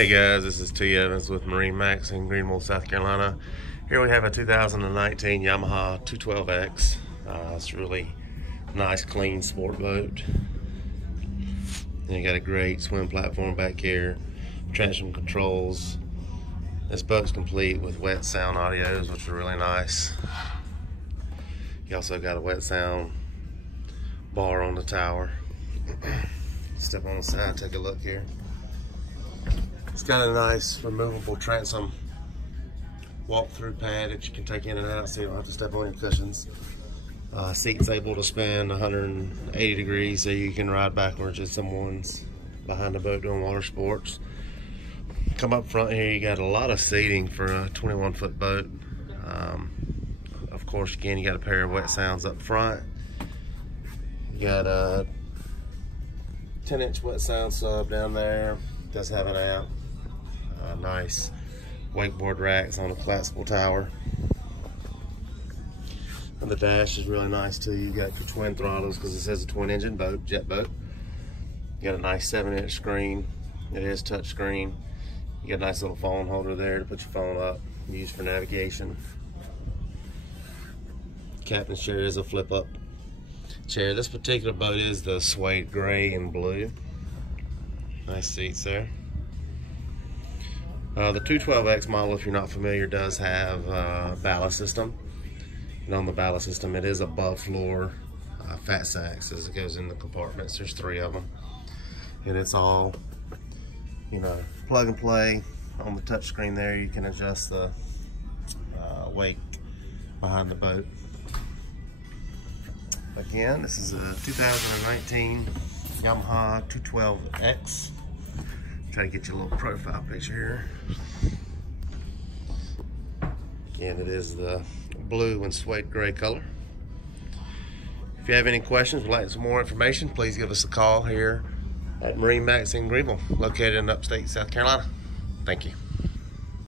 Hey guys, this is T. Evans with MarineMax in Greenville, South Carolina. Here we have a 2019 Yamaha 212X. It's a really nice, clean sport boat. And you got a great swim platform back here, transom controls. This boat's complete with wet sound audios, which are really nice. You also got a wet sound bar on the tower. Step on the side, take a look here. It's got a nice removable transom walk-through pad that you can take in and out so you don't have to step on your cushions. Seat's able to spin 180 degrees so you can ride backwards if someone's behind the boat doing water sports. Come up front here, you got a lot of seating for a 21-foot boat. Of course, again, you got a pair of wet sounds up front. You got a 10-inch wet sound sub down there. Does have an amp. Nice wakeboard racks on a collapsible tower. And the dash is really nice too. You got your twin throttles because it says a twin engine boat, jet boat. You got a nice 7-inch screen. It is touch screen. You got a nice little phone holder there to put your phone up, use for navigation. Captain's chair is a flip up chair. This particular boat is the suede gray and blue. Nice seats there. The 212X model, if you're not familiar, does have a ballast system. And on the ballast system, it is above floor fat sacks as it goes in the compartments. There's 3 of them. And it's all, plug and play. On the touch screen there, you can adjust the weight behind the boat. Again, this is a 2019 Yamaha 212X. Try to get you a little profile picture here. Again, it is the blue and suede gray color. If you have any questions, would like some more information, please give us a call here at MarineMax in Greenville, located in upstate South Carolina. Thank you.